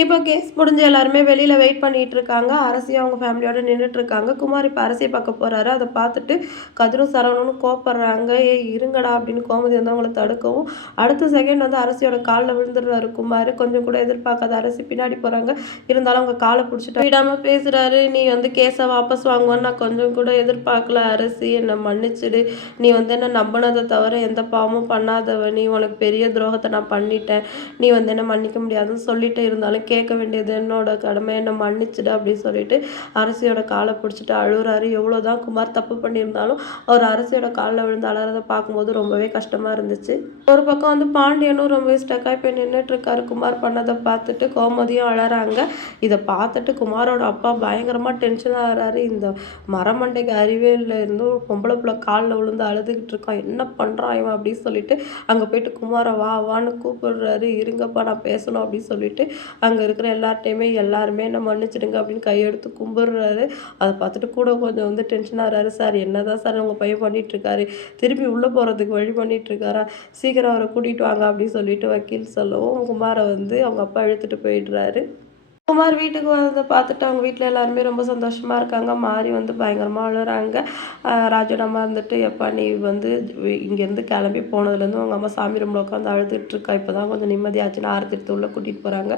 இப்போ கேஸ் முடிஞ்சு எல்லாருமே வெளியில் வெயிட் பண்ணிகிட்டு இருக்காங்க அரசியும் அவங்க ஃபேமிலியோட நின்றுட்டு இருக்காங்க குமார் இப்போ அரசியை பார்க்க போகிறாரு அதை பார்த்துட்டு கதிரும் சரவணனும் கோப்படுறாங்க ஏ இருங்கடா அப்படின்னு கோமதி வந்து அவங்கள தடுக்கவும். அடுத்த செகண்ட் வந்து அரசியோட காலில் விழுந்துடுறாரு குமார். கொஞ்சம் கூட எதிர்பார்க்காத அரசி பின்னாடி போகிறாங்க இருந்தாலும் அவங்க காலை பிடிச்சிட்டு விடாமல் பேசுகிறாரு நீ வந்து கேஸை வாபஸ் வாங்குவேன்னு நான் கொஞ்சம் கூட எதிர்பார்க்கல அரசி. என்னை மன்னிச்சிடு. நீ வந்து என்ன நம்பினதை தவிர எந்த பாவமும் பண்ணாதவ. நீ உனக்கு பெரிய துரோகத்தை நான் பண்ணிட்டேன். நீ வந்து என்ன மன்னிக்க முடியாதுன்னு சொல்லிட்டு இருந்தாலும் கேட்க வேண்டியது என்னோட கடமை என்னை மன்னிச்சிடு அப்படின்னு சொல்லிட்டு அரசியோட காலை பிடிச்சிட்டு அழுகுறாரு. எவ்வளோதான் குமார் தப்பு பண்ணியிருந்தாலும் அவர் அரசியோட காலில் விழுந்து அலறதை பார்க்கும்போது ரொம்பவே கஷ்டமாக இருந்துச்சு. ஒரு பக்கம் வந்து பாண்டியனும் ரொம்பவே ஸ்டக்காக போய் நின்றுட்டு இருக்காரு. குமார் பண்ணதை பார்த்துட்டு கோமதியும் அழறாங்க. இதை பார்த்துட்டு குமாரோட அப்பா பயங்கரமாக டென்ஷன் ஆகிறாரு இந்த மரமண்டைக்கு அறிவே இல்லை இருந்தும் பொம்பளை பிள்ளை காலில் விழுந்து அழுதுகிட்டு இருக்கான். என்ன பண்ணுறான் இவன் அப்படின்னு சொல்லிட்டு அங்கே போயிட்டு குமாரை வா வான்னு கூப்பிடுறாரு. இருங்கப்பா நான் பேசணும் அப்படின்னு சொல்லிட்டு அங்கே இருக்கிற எல்லார்ட்டையுமே எல்லாருமே என்ன மன்னிச்சிடுங்க அப்படின்னு கையெடுத்து கும்பிடுறாரு. அதை பார்த்துட்டு கூட கொஞ்சம் வந்து டென்ஷன் ஆகிறாரு. சார் என்னதான் சார் உங்கள் பையன் பண்ணிகிட்ருக்காரு திரும்பி திருப்பி உள்ளே போகிறதுக்கு வழி பண்ணிகிட்ருக்காரா சீக்கிரம் அவரை கூட்டிகிட்டு வாங்க அப்படின்னு சொல்லிட்டு வக்கீல் சொல்லவும். குமாரை வந்து அவங்க அப்பா இழுத்துட்டு போயிடுறாரு. குமார் வீட்டுக்கு வந்ததை பார்த்துட்டு அவங்க வீட்டில் எல்லாருமே ரொம்ப சந்தோஷமாக இருக்காங்க. மாறி வந்து பயங்கரமாக அழுறாங்க ஆஹ் ராஜோட அம்மா இருந்துட்டு எப்பா நீ வந்து இங்கேருந்து கிளம்பி போனதுலேருந்து உங்கள் அம்மா சாமி ரூமில் உட்காந்து அழுதுட்டுருக்கா இப்போ தான் கொஞ்சம் நிம்மதியாச்சுன்னு ஆரத்தி எடுத்து உள்ளே கூட்டிகிட்டு போகிறாங்க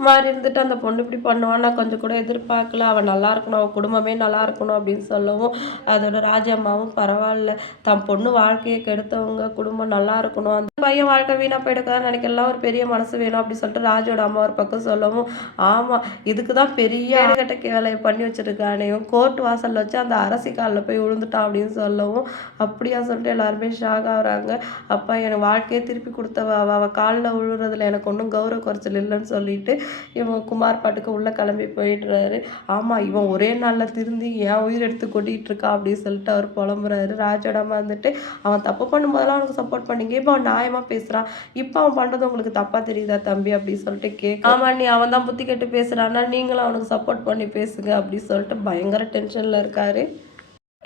மாதிரி இருந்துட்டு அந்த பொண்ணு இப்படி பண்ணுவான் நான் கொஞ்சம் கூட எதிர்பார்க்கல. அவன் நல்லா இருக்கணும். அவன் குடும்பமே நல்லா இருக்கணும் அப்படின்னு சொல்லவும் அதோட ராஜம்மாவும் பரவாயில்ல. தன் பொண்ணு வாழ்க்கையை கெடுத்தவங்க குடும்பம் நல்லா இருக்கணும். அந்த பையன் வாழ்க்கை வீணாக போயிடக்கூடாது நினைக்கலாம். ஒரு பெரிய மனசு வேணும் அப்படின்னு சொல்லிட்டு ராஜோட அம்மா ஒரு பக்கம் சொல்லவும் ஆமாம் இதுக்கு தான் பெரிய கட்ட வேலையை பண்ணி வச்சிருக்கானே. கோர்ட் வாசலில் வச்சு அந்த அரசி காலில் போய் விழுந்துட்டான் அப்படின்னு சொல்லவும் அப்படியா சொல்லிட்டு எல்லாருமே ஷாக் ஆகுறாங்க. அப்பா எனக்கு வாழ்க்கையை திருப்பி கொடுத்தவ அவ காலில் விழுறதுல எனக்கு ஒன்றும் கௌரவ குறைச்சல் இல்லைன்னு சொல்லிட்டு இவன் குமார் பாட்டுக்கு உள்ளே கிளம்பி போயிடுறாரு. ஆமாம் இவன் ஒரே நாளில் திருந்தி ஏன் உயிர் எடுத்து கொட்டிகிட்டு இருக்கா? அப்படின்னு சொல்லிட்டு அவர் புலம்புறாரு. அம்மா வந்துட்டு அவன் தப்பு பண்ணும்போதெல்லாம் அவனுக்கு சப்போர்ட் பண்ணிங்க இப்போ அவன் நியாயமாக பேசுகிறான் இப்போ அவன் பண்ணுறது உங்களுக்கு தப்பாக தெரியுதா தம்பி அப்படின்னு சொல்லிட்டு கேட்க ஆமாம் நீ அவன் தான் புத்தி கெட்டு பேசுகிறான்னா நீங்களும் அவனுக்கு சப்போர்ட் பண்ணி பேசுங்க அப்படின்னு சொல்லிட்டு பயங்கர டென்ஷனில் இருக்காரு.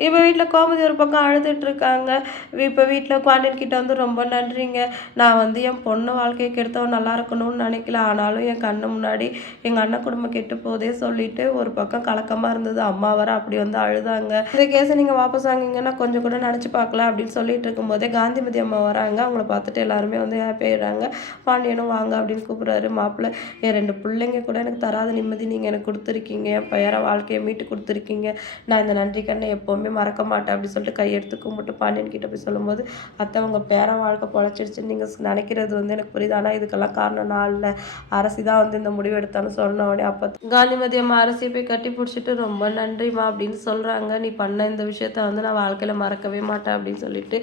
இப்போ வீட்டில் கோமதி ஒரு பக்கம் அழுதுட்டு இருக்காங்க இப்போ வீட்டில் பாண்டியன் கிட்ட வந்து ரொம்ப நன்றிங்க. நான் வந்து என் பொண்ணு வாழ்க்கையை கெடுத்தவன் நல்லா இருக்கணும்னு நினைக்கல. ஆனாலும் என் கண்ணு முன்னாடி எங்கள் அண்ணன் குடும்பம் கெட்டு போதே சொல்லிட்டு ஒரு பக்கம் கலக்கமாக இருந்தது. அம்மா வர அப்படி வந்து அழுதாங்க. இந்த கேஸை நீங்கள் வாபஸ் வாங்கிங்கன்னா கொஞ்சம் கூட நினச்சி பார்க்கல அப்படின்னு சொல்லிட்டு இருக்கும்போதே காந்திமதி அம்மா வராங்க. அவங்கள பார்த்துட்டு எல்லாருமே வந்து ஹாப்பி பாண்டியனும் வாங்க அப்படின்னு கூப்பிட்றாரு மாப்பிள்ளை. என் ரெண்டு பிள்ளைங்க கூட எனக்கு தராத நிம்மதி நீங்கள் எனக்கு கொடுத்துருக்கீங்க. என் பெயரை வாழ்க்கையை மீட்டு கொடுத்துருக்கீங்க. நான் இந்த நன்றி கண்ணை எப்போவுமே மறக்க மாட்டேன் அப்படின்னு சொல்லிட்டு கையெடுத்து கும்பிட்டு பாண்டியன் கிட்ட போய் சொல்லும்போது அத்தை உங்கள் பேரன் வாழ்க்கை பொழைச்சிடுச்சுன்னு நீங்கள் நினைக்கிறது வந்து எனக்கு புரியுது. ஆனால் இதுக்கெல்லாம் காரணம் நான் இல்லை. அரசி தான் வந்து இந்த முடிவு எடுத்தான்னு சொன்ன உடனே அப்போ காந்திமதி அம்மா அரசியை போய் கட்டி பிடிச்சிட்டு ரொம்ப நன்றிம்மா அப்படின்னு சொல்கிறாங்க நீ பண்ண இந்த விஷயத்த வந்து நான் வாழ்க்கையில் மறக்கவே மாட்டேன் அப்படின்னு சொல்லிட்டு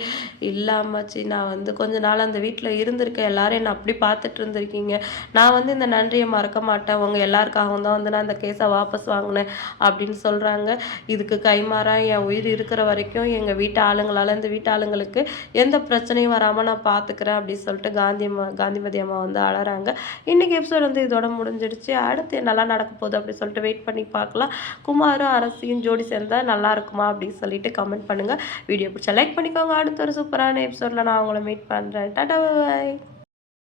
இல்லாமச்சி நான் வந்து கொஞ்ச நாள் அந்த வீட்டில் இருந்திருக்கேன். எல்லாரும் என்னை அப்படி பார்த்துட்டு இருந்திருக்கீங்க. நான் வந்து இந்த நன்றியை மறக்க மாட்டேன். உங்கள் எல்லாருக்காகவும் தான் வந்து நான் இந்த கேஸை வாபஸ் வாங்கினேன் அப்படின்னு சொல்கிறாங்க இதுக்கு கைமாறா என் உயிர் இருக்கிற வரைக்கும் எங்கள் வீட்டு ஆளுங்களால் இந்த வீட்டு ஆளுங்களுக்கு எந்த பிரச்சனையும் வராமல் நான் பார்த்துக்கிறேன் அப்படின்னு சொல்லிட்டு காந்தி அம்மா காந்திமதி அம்மா வந்து அழகிறாங்க இன்னைக்கு எபிசோட் வந்து இதோட முடிஞ்சிடுச்சு. அடுத்து நல்லா நடக்க போகுது அப்படின்னு சொல்லிட்டு வெயிட் பண்ணி பார்க்கலாம். குமாரும் அரசியும் ஜோடி சேர்ந்தால் நல்லா இருக்குமா அப்படின்னு சொல்லிட்டு கமெண்ட் பண்ணுங்கள் வீடியோ பிடிச்சா லைக் பண்ணிக்கோங்க. அடுத்த ஒரு சூப்பரான எபிசோடில் நான் அவங்கள மீட் பண்ணுறேன் டாடா பாய்